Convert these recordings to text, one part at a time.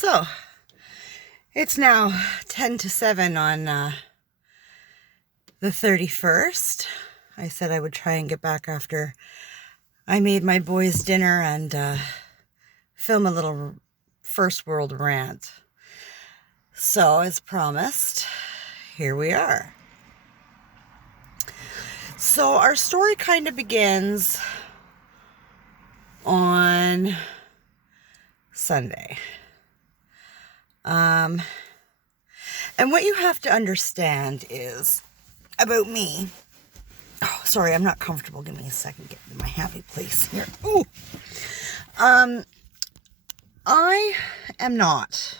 So, it's now 10 to 7 on the 31st. I said I would try and get back after I made my boys dinner and film a little first world rant. So, as promised, here we are. So, our story kind of begins on Sunday. And what you have to understand is about me. Oh, sorry, I'm not comfortable. Give me a second. Get in my happy place here. Ooh. I am not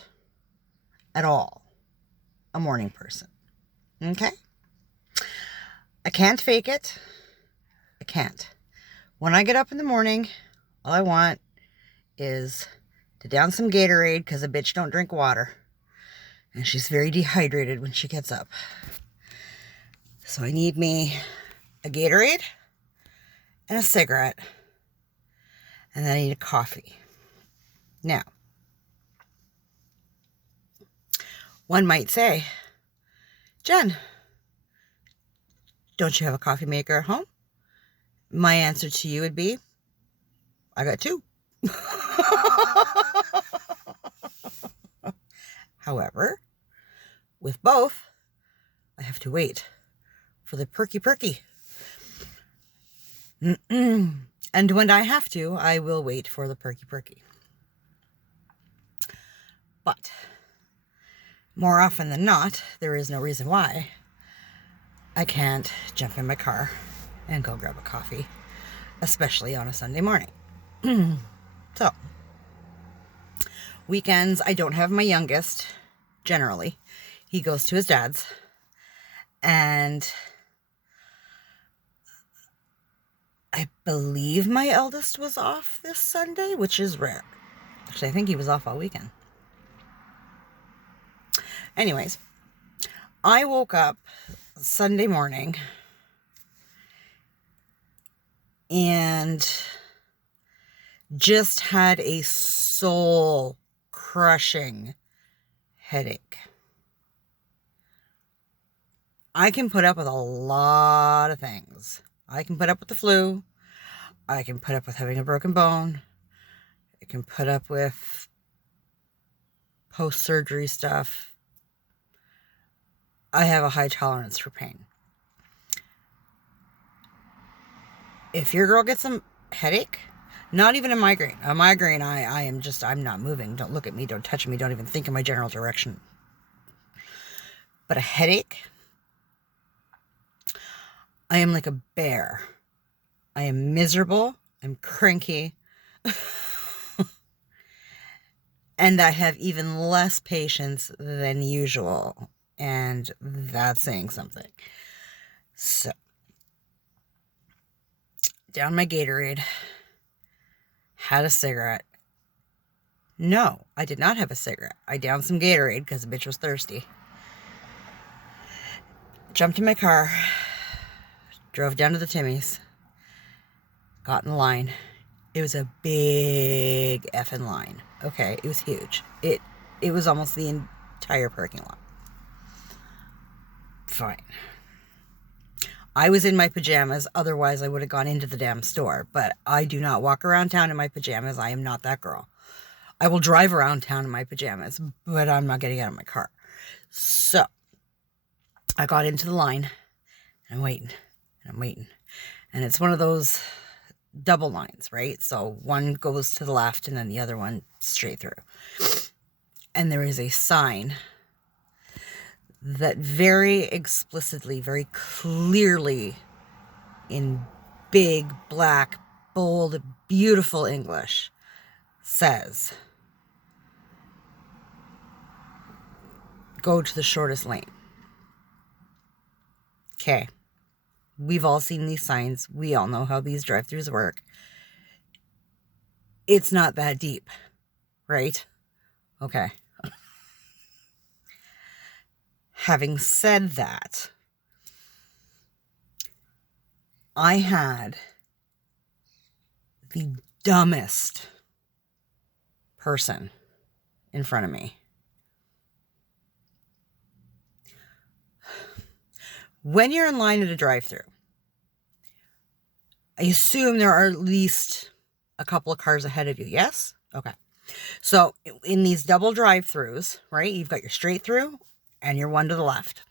at all a morning person. Okay? I can't fake it. I can't. When I get up in the morning, all I want is to down some Gatorade because a bitch don't drink water. And she's very dehydrated when she gets up. So I need me a Gatorade and a cigarette. And then I need a coffee. Now, one might say, Jen, don't you have a coffee maker at home? My answer to you would be, I got two. However, with both, I have to wait for the perky. And when I have to, I will wait for the perky. But more often than not, there is no reason why I can't jump in my car and go grab a coffee, especially on a Sunday morning. So, weekends, I don't have my youngest, generally. He goes to his dad's, and I believe my eldest was off this Sunday, which is rare. Actually, I think he was off all weekend. Anyways, I woke up Sunday morning and just had a soul-crushing headache. I can put up with a lot of things. I can put up with the flu. I can put up with having a broken bone. I can put up with post-surgery stuff. I have a high tolerance for pain. If your girl gets a headache, not even a migraine. A migraine, I'm not moving. Don't look at me. Don't touch me. Don't even think in my general direction. But a headache, I am like a bear. I am miserable. I'm cranky. And I have even less patience than usual. And that's saying something. So, down my Gatorade. Had a cigarette. No, I did not have a cigarette. I downed some Gatorade because the bitch was thirsty. Jumped in my car. Drove down to the Timmy's. Got in line. It was a big effing line. Okay, it was huge. It was almost the entire parking lot. Fine. I was in my pajamas, otherwise I would have gone into the damn store. But I do not walk around town in my pajamas. I am not that girl. I will drive around town in my pajamas, but I'm not getting out of my car. So, I got into the line, and I'm waiting. And it's one of those double lines, right? So, one goes to the left, and then the other one straight through. And there is a sign that very explicitly, very clearly, in big, black, bold, beautiful English, says, go to the shortest lane. Okay. We've all seen these signs. We all know how these drive-thrus work. It's not that deep, right? Okay. Having said that, I had the dumbest person in front of me. When you're in line at a drive-thru, I assume there are at least a couple of cars ahead of you. Yes? Okay. So in these double drive-thrus, right, you've got your straight through and your one to the left.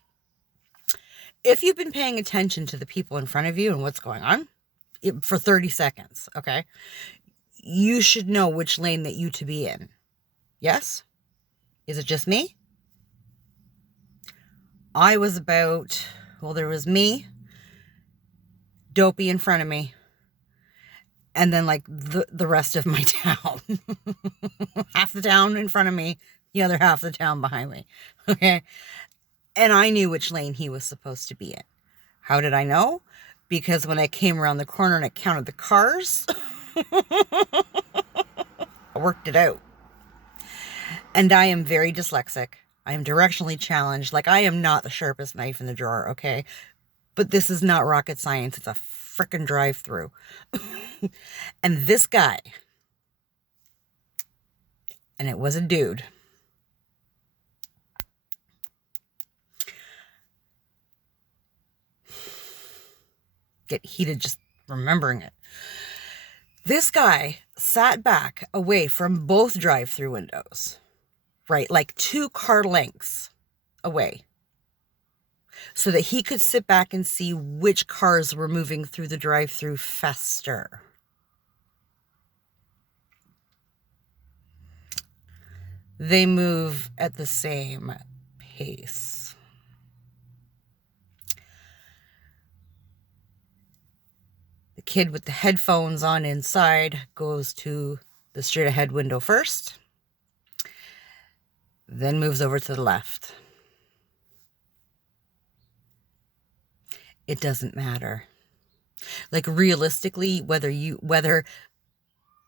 If you've been paying attention to the people in front of you and what's going on for 30 seconds, okay, you should know which lane that you to be in. Yes? Is it just me? I was about, well, there was me, Dopey in front of me, and then like the rest of my town. Half the town in front of me, the other half of the town behind me. Okay. And I knew which lane he was supposed to be in. How did I know? Because when I came around the corner and I counted the cars, I worked it out. And I am very dyslexic. I am directionally challenged. Like, I am not the sharpest knife in the drawer, okay? But this is not rocket science. It's a frickin' drive-through. And this guy, and it was a dude, get heated just remembering it. This guy sat back away from both drive-through windows, right? Like 2 car lengths away, so that he could sit back and see which cars were moving through the drive-through faster. They move at the same pace. The kid with the headphones on inside goes to the straight ahead window first, then moves over to the left. It doesn't matter. Like, realistically, whether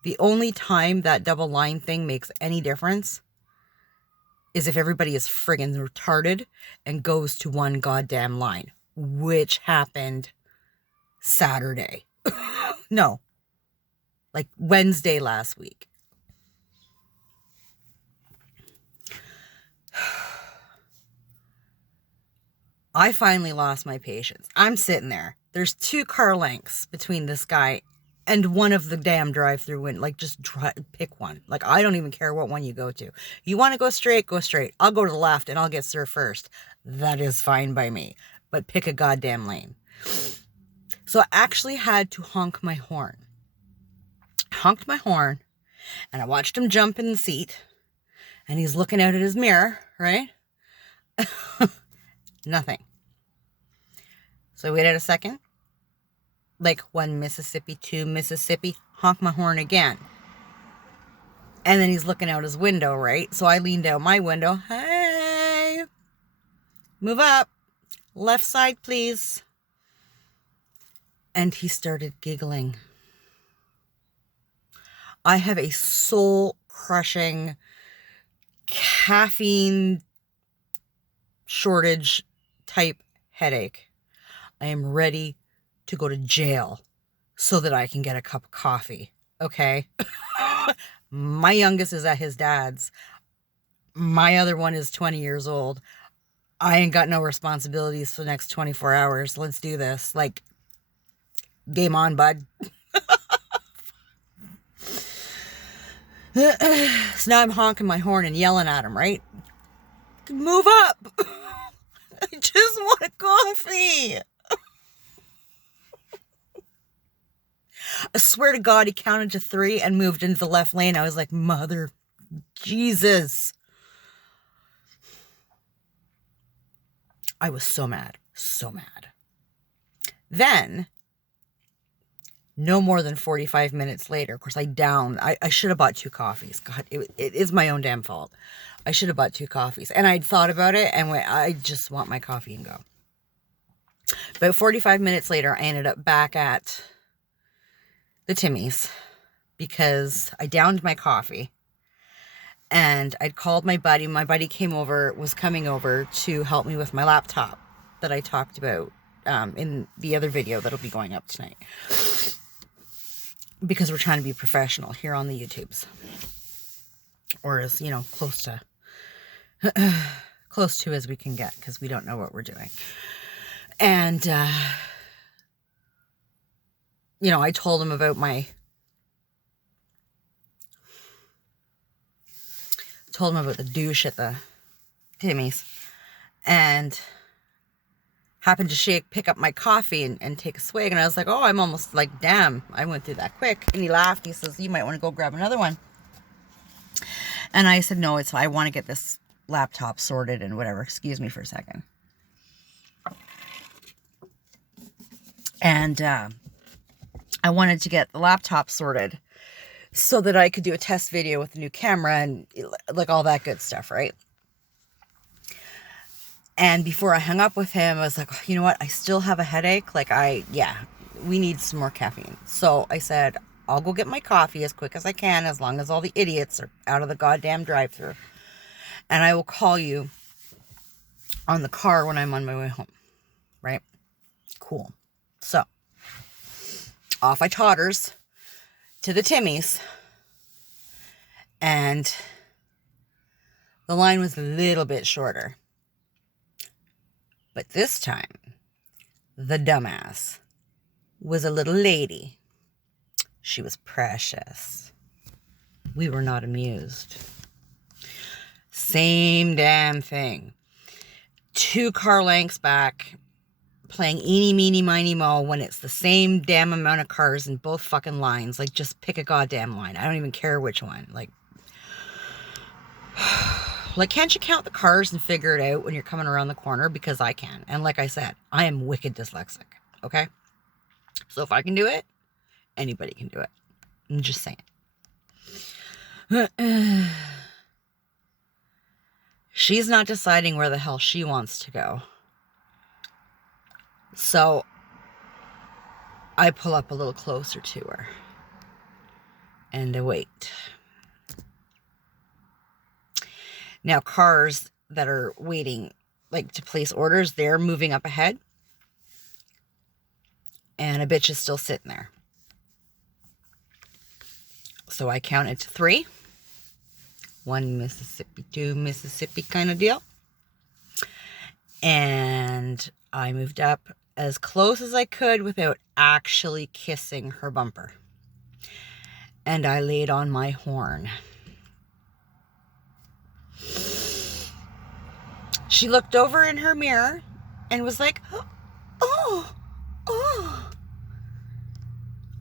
the only time that double line thing makes any difference is if everybody is friggin' retarded and goes to one goddamn line, which happened Saturday. No, like Wednesday last week. I finally lost my patience. I'm sitting there. There's 2 car lengths between this guy and one of the damn drive-through windows. Like, just pick one. Like, I don't even care what one you go to. You want to go straight, go straight. I'll go to the left and I'll get served first. That is fine by me. But pick a goddamn lane. So I actually had to honk my horn. Honked my horn, and I watched him jump in the seat, and he's looking out at his mirror, right? Nothing. So I waited a second. Like 1 Mississippi, 2 Mississippi, honk my horn again. And then he's looking out his window, right? So I leaned out my window. Hey, move up. Left side, please. And he started giggling. I have a soul-crushing caffeine shortage type headache. I am ready to go to jail so that I can get a cup of coffee. Okay? My youngest is at his dad's. My other one is 20 years old. I ain't got no responsibilities for the next 24 hours. Let's do this. Like, game on, bud. So now I'm honking my horn and yelling at him, right? Move up. I just want a coffee. I swear to God, he counted to 3 and moved into the left lane. I was like, mother Jesus. I was so mad. So mad. Then, no more than 45 minutes later, of course, I should have bought 2 coffees. God, it is my own damn fault. I should have bought 2 coffees. And I'd thought about it and went, I just want my coffee and go. About 45 minutes later, I ended up back at the Timmy's because I downed my coffee. And I'd called my buddy. My buddy was coming over to help me with my laptop that I talked about in the other video that'll be going up tonight. Because we're trying to be professional here on the YouTubes. or as, close to as we can get, because we don't know what we're doing. And, I told him about the douche at the Timmy's, and happened to pick up my coffee and take a swig, and I was like, oh, I'm almost like, damn, I went through that quick. And he laughed. He says, you might want to go grab another one. And I said, no, I want to get this laptop sorted and whatever. Excuse me for a second. And I wanted to get the laptop sorted so that I could do a test video with the new camera and like all that good stuff, right? And before I hung up with him, I was like, oh, you know what? I still have a headache. We need some more caffeine. So I said, I'll go get my coffee as quick as I can, as long as all the idiots are out of the goddamn drive-thru. And I will call you on the car when I'm on my way home. Right? Cool. So, off I totters to the Timmy's. And the line was a little bit shorter. But this time, the dumbass was a little lady. She was precious. We were not amused. Same damn thing. 2 car lengths back, playing eeny, meeny, miny, mo, when it's the same damn amount of cars in both fucking lines. Like, just pick a goddamn line. I don't even care which one. Like, can't you count the cars and figure it out when you're coming around the corner? Because I can. And like I said, I am wicked dyslexic. Okay? So if I can do it, anybody can do it. I'm just saying. She's not deciding where the hell she wants to go. So I pull up a little closer to her. And I wait. Now, cars that are waiting, like, to place orders, they're moving up ahead. And a bitch is still sitting there. So I counted to 3. 1 Mississippi, 2 Mississippi kind of deal. And I moved up as close as I could without actually kissing her bumper. And I laid on my horn. She looked over in her mirror and was like, oh,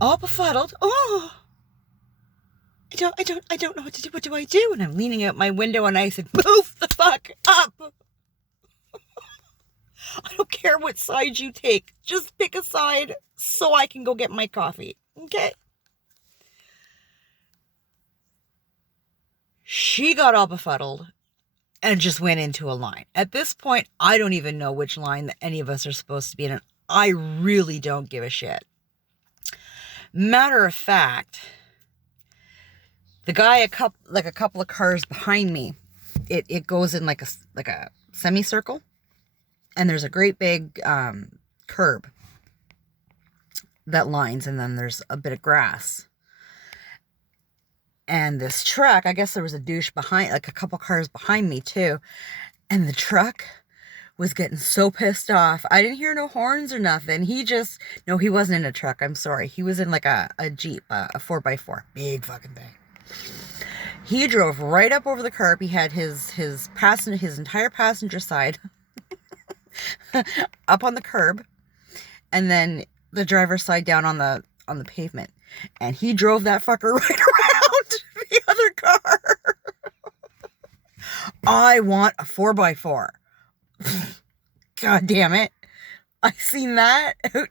all befuddled. Oh, I don't know what to do. What do I do? And I'm leaning out my window and I said, move the fuck up. I don't care what side you take. Just pick a side so I can go get my coffee. Okay? She got all befuddled and just went into a line. At this point, I don't even know which line that any of us are supposed to be in. And I really don't give a shit. Matter of fact, the guy a couple of cars behind me, it goes in like a semicircle, and there's a great big curb that lines, and then there's a bit of grass. And this truck, I guess there was a douche behind, like a couple cars behind me too. And the truck was getting so pissed off. I didn't hear no horns or nothing. He wasn't in a truck. I'm sorry. He was in like a Jeep, a 4x4. Big fucking thing. He drove right up over the curb. He had his entire passenger side up on the curb. And then the driver's side down on the pavement. And he drove that fucker right around the other car. I want a 4x4. God damn it. I seen that out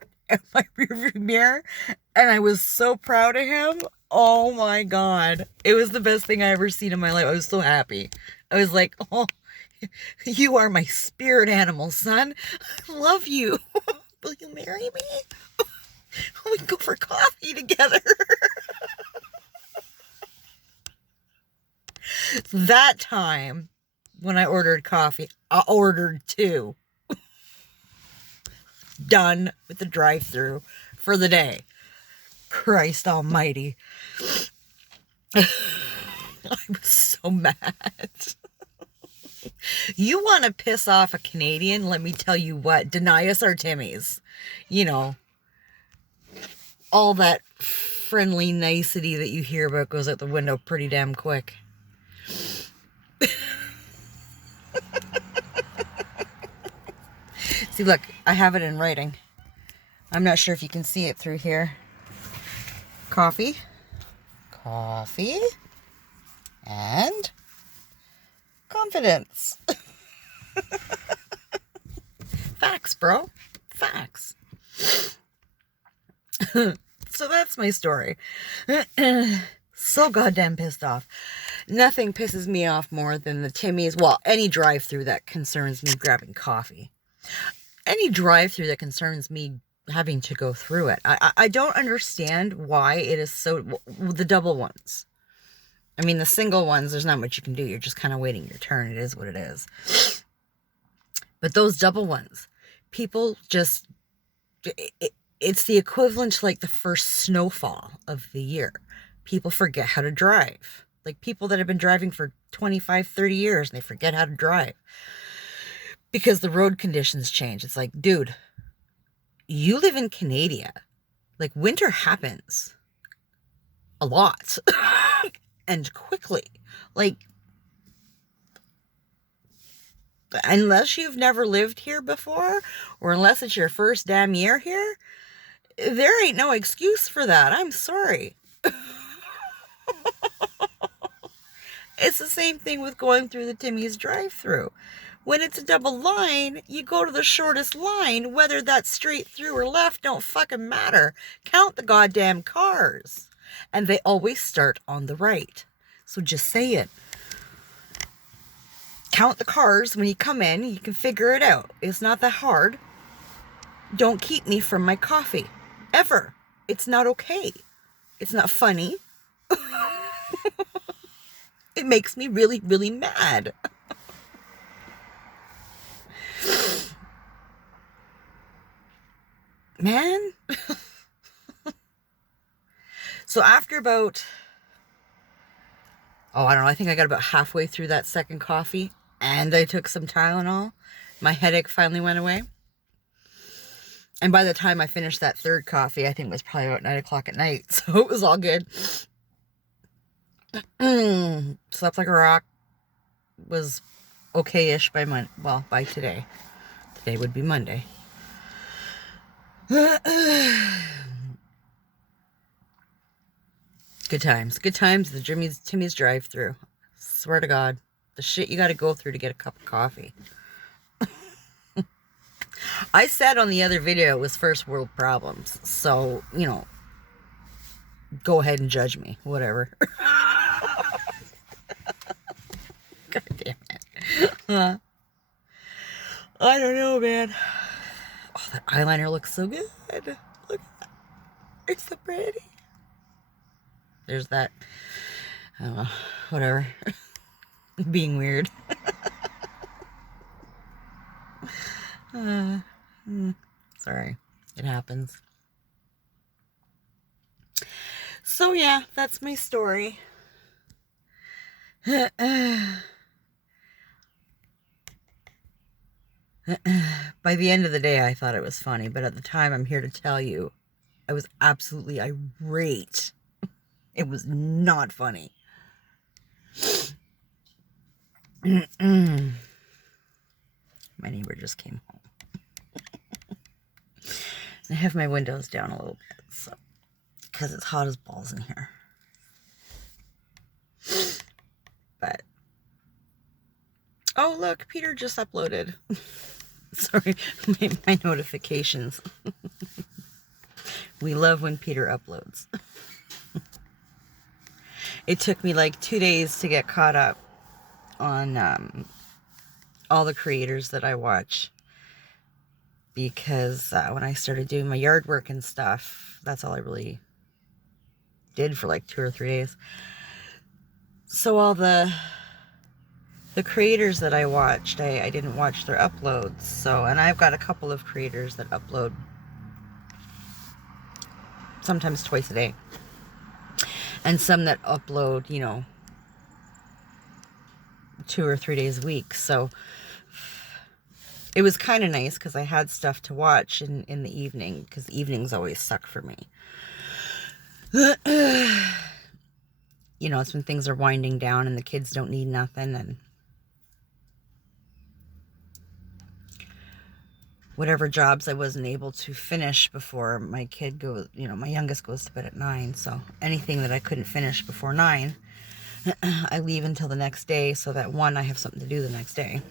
my rearview mirror and I was so proud of him. Oh my God. It was the best thing I ever seen in my life. I was so happy. I was like, oh, you are my spirit animal, son. I love you. Will you marry me? We can go for coffee together. That time, when I ordered coffee, I ordered 2. Done with the drive-thru for the day. Christ almighty. I was so mad. You want to piss off a Canadian? Let me tell you what. Deny us our Timmies. You know, all that friendly nicety that you hear about goes out the window pretty damn quick. See, look, I have it in writing. I'm not sure if you can see it through here. Coffee. Coffee. And confidence. Facts, bro. Facts. So that's my story. So goddamn pissed off. Nothing pisses me off more than the Timmy's. Well, any drive-through that concerns me grabbing coffee. Any drive-through that concerns me having to go through it. I don't understand why it is so... The double ones. I mean, the single ones, there's not much you can do. You're just kind of waiting your turn. It is what it is. But those double ones, people just... It's the equivalent to like the first snowfall of the year. People forget how to drive. Like people that have been driving for 25, 30 years and they forget how to drive. Because the road conditions change. It's like, dude, you live in Canada. Like winter happens a lot and quickly. Like, unless you've never lived here before or unless it's your first damn year here, there ain't no excuse for that. I'm sorry. It's the same thing with going through the Timmy's drive-thru. When it's a double line, you go to the shortest line. Whether that's straight through or left don't fucking matter. Count the goddamn cars. And they always start on the right. So just say it. Count the cars when you come in. You can figure it out. It's not that hard. Don't keep me from my coffee. Ever. It's not okay. It's not funny. It makes me really, really mad. Man. So after about, I don't know, I think I got about halfway through that second coffee and I took some Tylenol. My headache finally went away. And by the time I finished that third coffee, I think it was probably about 9 o'clock at night. So it was all good. Slept like a rock. Was okay-ish by by today. Today would be Monday. Good times. Good times. The Timmy's drive-thru. Swear to God. The shit you got to go through to get a cup of coffee. I said on the other video it was first world problems. So, you know, go ahead and judge me. Whatever. God damn it. I don't know, man. Oh, that eyeliner looks so good. Look at that. It's so pretty. There's that. I don't know. Whatever. Being weird. Sorry. It happens. So yeah, that's my story. By the end of the day, I thought it was funny, but at the time, I'm here to tell you, I was absolutely irate. It was not funny. My neighbor just came home. I have my windows down a little bit, so because it's hot as balls in here. But oh look, Peter just uploaded. Sorry, my notifications. We love when Peter uploads. It took me like 2 days to get caught up on all the creators that I watch. Because when I started doing my yard work and stuff, that's all I really did for like 2 or 3 days. So all the creators that I watched, I didn't watch their uploads. So, and I've got a couple of creators that upload sometimes twice a day. And some that upload, you know, 2 or 3 days a week. So it was kind of nice because I had stuff to watch in the evening, because evenings always suck for me. You know, it's when things are winding down and the kids don't need nothing, and whatever jobs I wasn't able to finish before my kid goes, you know, my youngest goes to bed at 9. So anything that I couldn't finish before 9, I leave until the next day, so that 1, I have something to do the next day.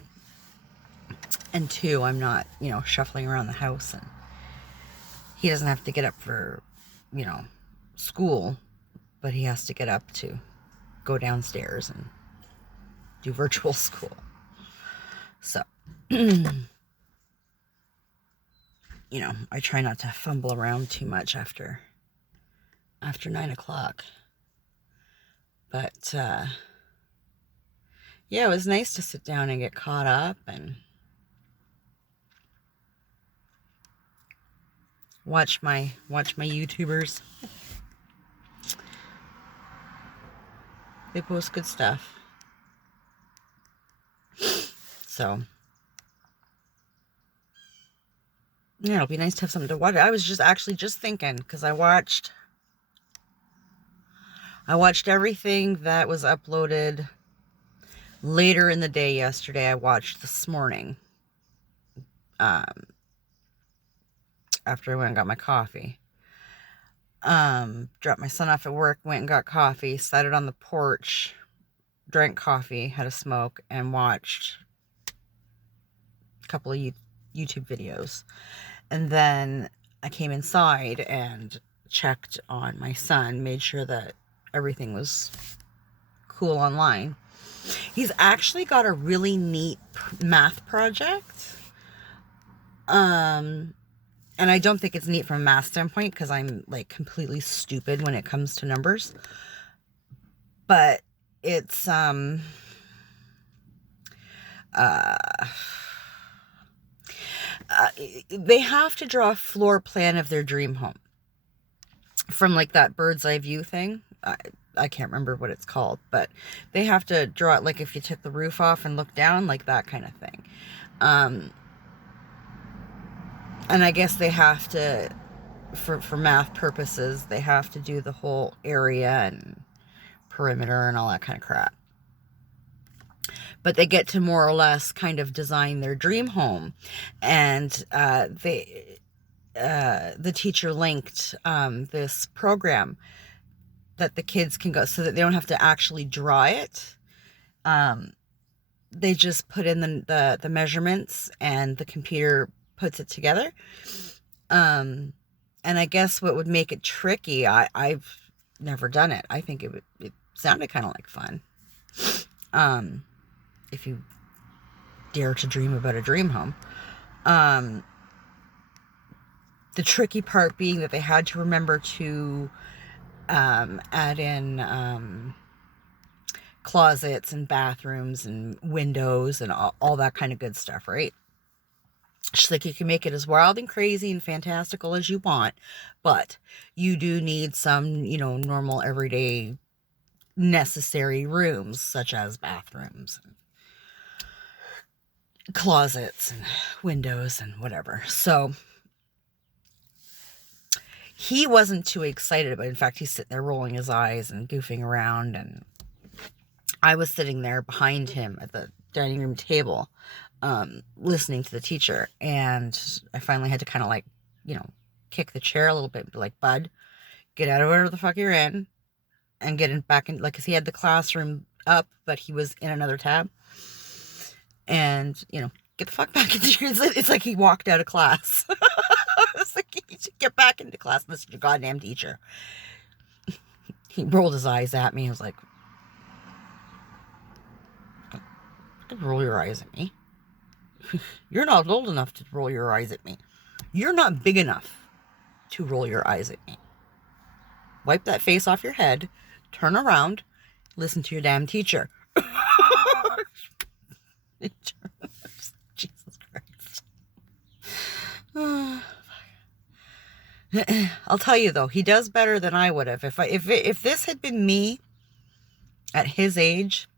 And 2, I'm not, you know, shuffling around the house, and he doesn't have to get up for, you know, school, but he has to get up to go downstairs and do virtual school. So, you know, I try not to fumble around too much after 9 o'clock. But, yeah, it was nice to sit down and get caught up and watch my YouTubers. They post good stuff. So, yeah, it'll be nice to have something to watch. I was just thinking, because I watched everything that was uploaded later in the day yesterday. I watched this morning, after I went and got my coffee. Dropped my son off at work, went and got coffee, sat it on the porch, drank coffee, had a smoke, and watched a couple of YouTube videos. And then I came inside and checked on my son, made sure that everything was cool online. He's actually got a really neat math project. And I don't think it's neat from a math standpoint, because I'm like completely stupid when it comes to numbers. But it's they have to draw a floor plan of their dream home from like that bird's eye view thing. I can't remember what it's called, but they have to draw it like if you took the roof off and looked down, like that kind of thing. And I guess they have to, for math purposes, they have to do the whole area and perimeter and all that kind of crap. But they get to more or less kind of design their dream home. And the teacher linked this program that the kids can go, so that they don't have to actually draw it. They just put in the measurements, and the computer puts it together. And I guess what would make it tricky, I've never done it. I think it sounded kind of like fun. If you dare to dream about a dream home. The tricky part being that they had to remember to add in closets and bathrooms and windows and all that kind of good stuff, right? She's like, you can make it as wild and crazy and fantastical as you want, but you do need some, you know, normal, everyday, necessary rooms, such as bathrooms and closets and windows and whatever. So he wasn't too excited about it. In fact, he's sitting there rolling his eyes and goofing around, and I was sitting there behind him at the dining room table, listening to the teacher, and I finally had to kind of like, you know, kick the chair a little bit and be like, bud, get out of whatever the fuck you're in and get back in, like, because he had the classroom up, but he was in another tab, and, you know, get the fuck back into your, it's like he walked out of class. It's like, you should get back into class and listen to your goddamn teacher. He rolled his eyes at me. I was like, don't roll your eyes at me. You're not old enough to roll your eyes at me. You're not big enough to roll your eyes at me. Wipe that face off your head, turn around, listen to your damn teacher. Jesus Christ. I'll tell you though, he does better than I would have. If this had been me at his age,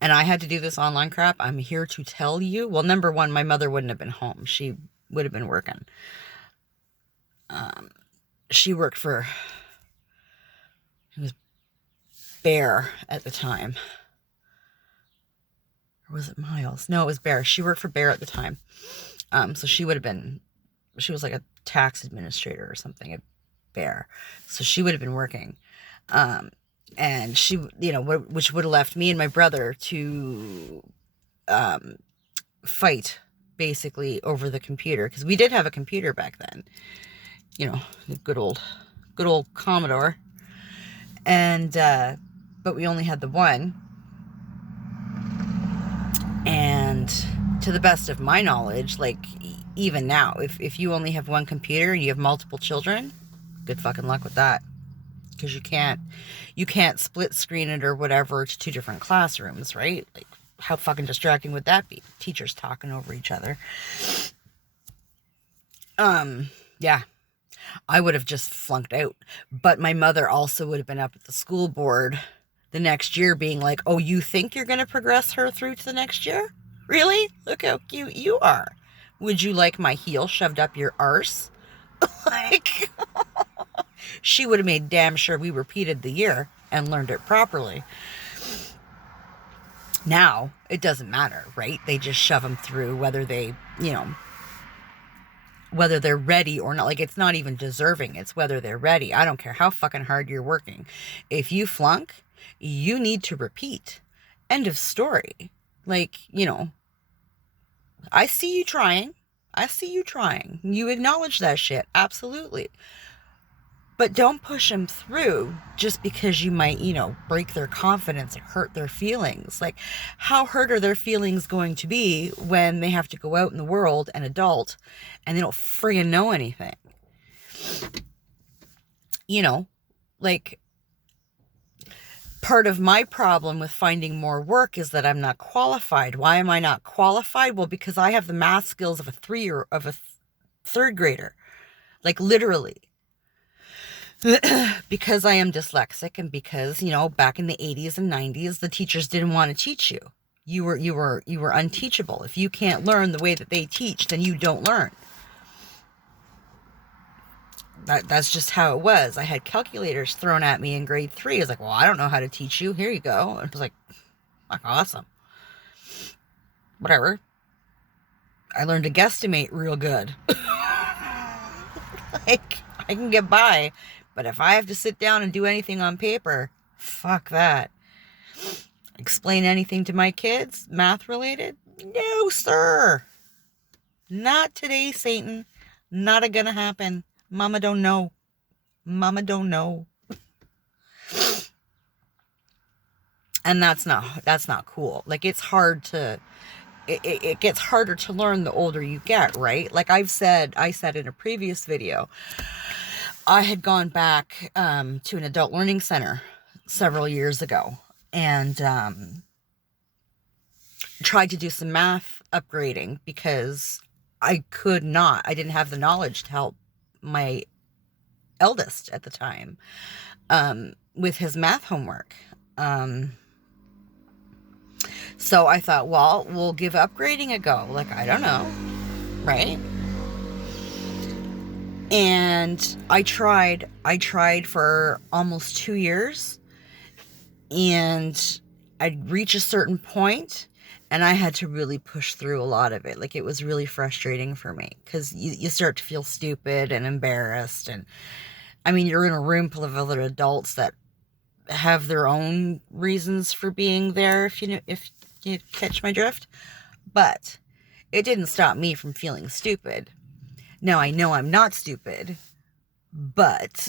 and I had to do this online crap, I'm here to tell you, well, number one, my mother wouldn't have been home. She would have been working. She worked for, it was Bear at the time. Or was it Miles? No, it was Bear. She worked for Bear at the time. So she would have been, she was like a tax administrator or something at Bear. So she would have been working. And she, you know, which would have left me and my brother to fight basically over the computer, because we did have a computer back then, you know, the good old Commodore, and but we only had the one. And to the best of my knowledge, like even now, if you only have one computer and you have multiple children, good fucking luck with that. Because you can't split screen it or whatever to two different classrooms, right? Like, how fucking distracting would that be? Teachers talking over each other. Yeah, I would have just flunked out. But my mother also would have been up at the school board the next year being like, oh, you think you're going to progress her through to the next year? Really? Look how cute you are. Would you like my heel shoved up your arse? Like... She would have made damn sure we repeated the year and learned it properly. Now, it doesn't matter, right? They just shove them through, whether they, you know, whether they're ready or not. Like, it's not even deserving. It's whether they're ready. I don't care how fucking hard you're working. If you flunk, you need to repeat. End of story. Like, you know, I see you trying. I see you trying. You acknowledge that shit. Absolutely. But don't push them through just because you might, you know, break their confidence or hurt their feelings. Like, how hurt are their feelings going to be when they have to go out in the world and adult and they don't friggin' know anything? You know, like, part of my problem with finding more work is that I'm not qualified. Why am I not qualified? Well, because I have the math skills of a third grader. Like, literally. Because I am dyslexic, and because, you know, back in the 80s and 90s, the teachers didn't want to teach you. You were unteachable. If you can't learn the way that they teach, then you don't learn. That's just how it was. I had calculators thrown at me in grade 3. I was like, well, I don't know how to teach you. Here you go. And it was like awesome. Whatever. I learned to guesstimate real good. Like, I can get by. But if I have to sit down and do anything on paper, fuck that. Explain anything to my kids, math related? No, sir. Not today, Satan. Not gonna happen. Mama don't know. Mama don't know. And that's not cool. Like, it's hard to, it gets harder to learn the older you get, right? Like I said in a previous video, I had gone back to an adult learning center several years ago and tried to do some math upgrading because I didn't have the knowledge to help my eldest at the time with his math homework. So I thought, well, we'll give upgrading a go. Like, I don't know, right? And I tried for almost 2 years, and I'd reach a certain point and I had to really push through a lot of it. Like, it was really frustrating for me because you start to feel stupid and embarrassed. And I mean, you're in a room full of other adults that have their own reasons for being there, if you catch my drift. But it didn't stop me from feeling stupid. Now, I know I'm not stupid, but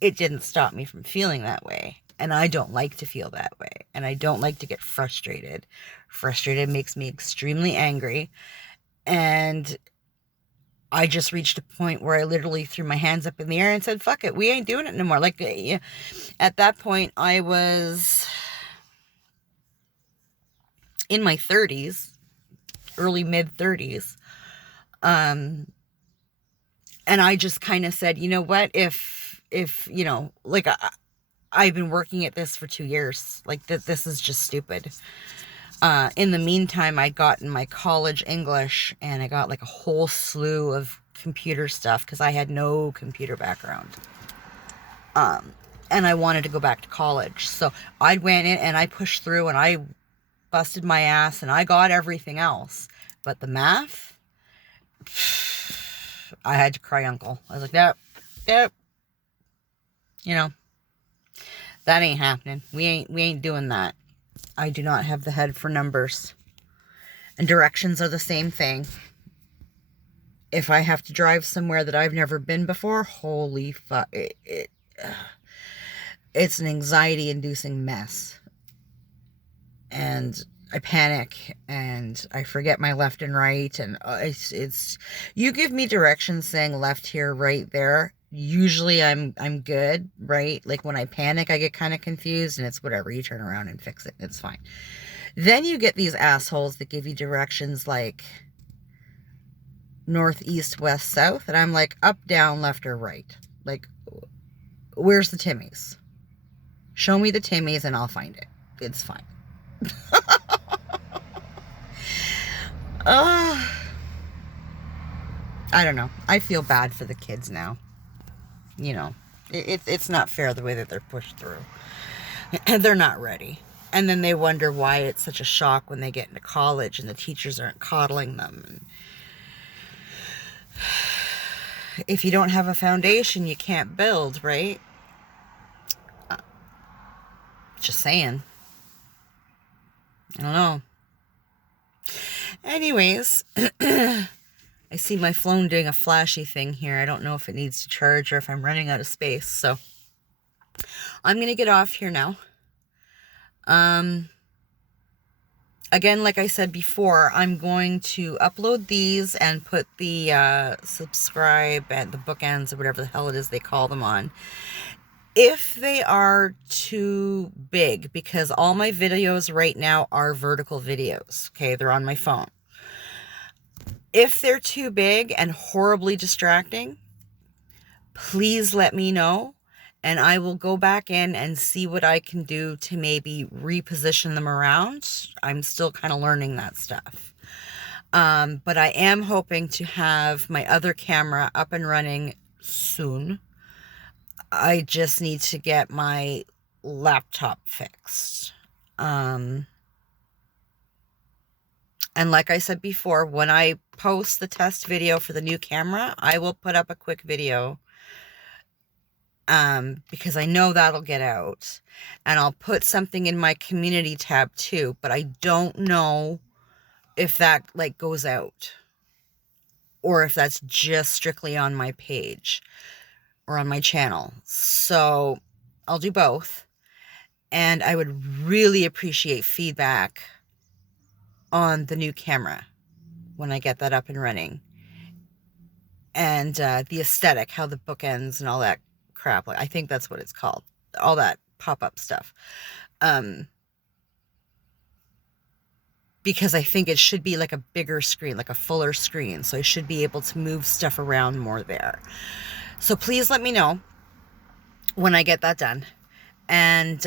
it didn't stop me from feeling that way. And I don't like to feel that way. And I don't like to get frustrated. Frustrated makes me extremely angry. And I just reached a point where I literally threw my hands up in the air and said, fuck it, we ain't doing it no more. Like, at that point, I was in my 30s, early mid 30s. And I just kind of said, you know what, if, you know, like, I've been working at this for 2 years. Like, this is just stupid. In the meantime, I'd gotten my college English, and I got like a whole slew of computer stuff because I had no computer background. And I wanted to go back to college. So I went in and I pushed through and I busted my ass and I got everything else. But the math, I had to cry uncle. I was like, nope. You know, that ain't happening. We ain't doing that. I do not have the head for numbers. And directions are the same thing. If I have to drive somewhere that I've never been before, holy fuck. It's an anxiety-inducing mess. And I panic and I forget my left and right. And it's you give me directions saying left here, right there. Usually I'm good, right? Like when I panic, I get kind of confused and it's whatever. You turn around and fix it. It's fine. Then you get these assholes that give you directions like north, east, west, south. And I'm like up, down, left, or right. Like, where's the Timmy's? Show me the Timmy's and I'll find it. It's fine. I don't know. I feel bad for the kids now. You know, it's not fair the way that they're pushed through. And they're not ready. And then they wonder why it's such a shock when they get into college and the teachers aren't coddling them. And if you don't have a foundation, you can't build, right? Just saying. I don't know. Anyways, I see my phone doing a flashy thing here. I don't know if it needs to charge or if I'm running out of space. So I'm going to get off here now. Again, like I said before, I'm going to upload these and put the subscribe and the bookends or whatever the hell it is they call them on. If they are too big, because all my videos right now are vertical videos, okay? They're on my phone. If they're too big and horribly distracting, please let me know, and I will go back in and see what I can do to maybe reposition them around. I'm still kind of learning that stuff. But I am hoping to have my other camera up and running soon. I just need to get my laptop fixed. And like I said before, when I post the test video for the new camera, I will put up a quick video. Because I know that'll get out. And I'll put something in my community tab too, but I don't know if that like goes out. Or if that's just strictly on my page. Or on my channel. So I'll do both. And I would really appreciate feedback on the new camera when I get that up and running. And the aesthetic, how the bookends and all that crap. Like, I think that's what it's called. All that pop-up stuff. Because I think it should be like a bigger screen, like a fuller screen. So I should be able to move stuff around more there. So please let me know when I get that done. And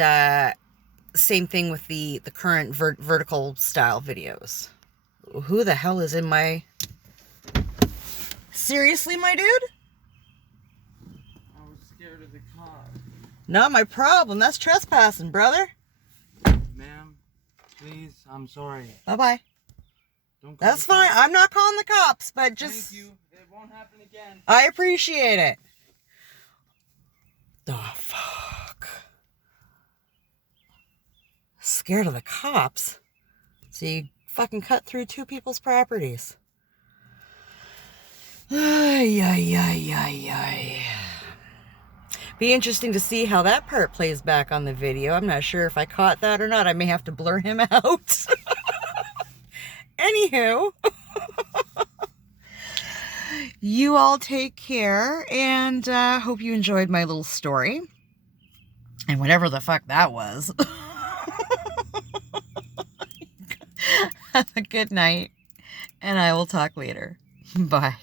same thing with the current vertical style videos. Who the hell is in my... Seriously, my dude? I was scared of the car. Not my problem. That's trespassing, brother. Ma'am, please, I'm sorry. Bye-bye. Don't call That's the fine. cops. I'm not calling the cops, but just... Thank you. It won't happen again. I appreciate it. Oh, fuck. Scared of the cops? So you fucking cut through 2 people's properties. Ay, ay, ay, ay, ay. Be interesting to see how that part plays back on the video. I'm not sure if I caught that or not. I may have to blur him out. Anywho. You all take care, and hope you enjoyed my little story. And whatever the fuck that was. Have a good night, and I will talk later. Bye.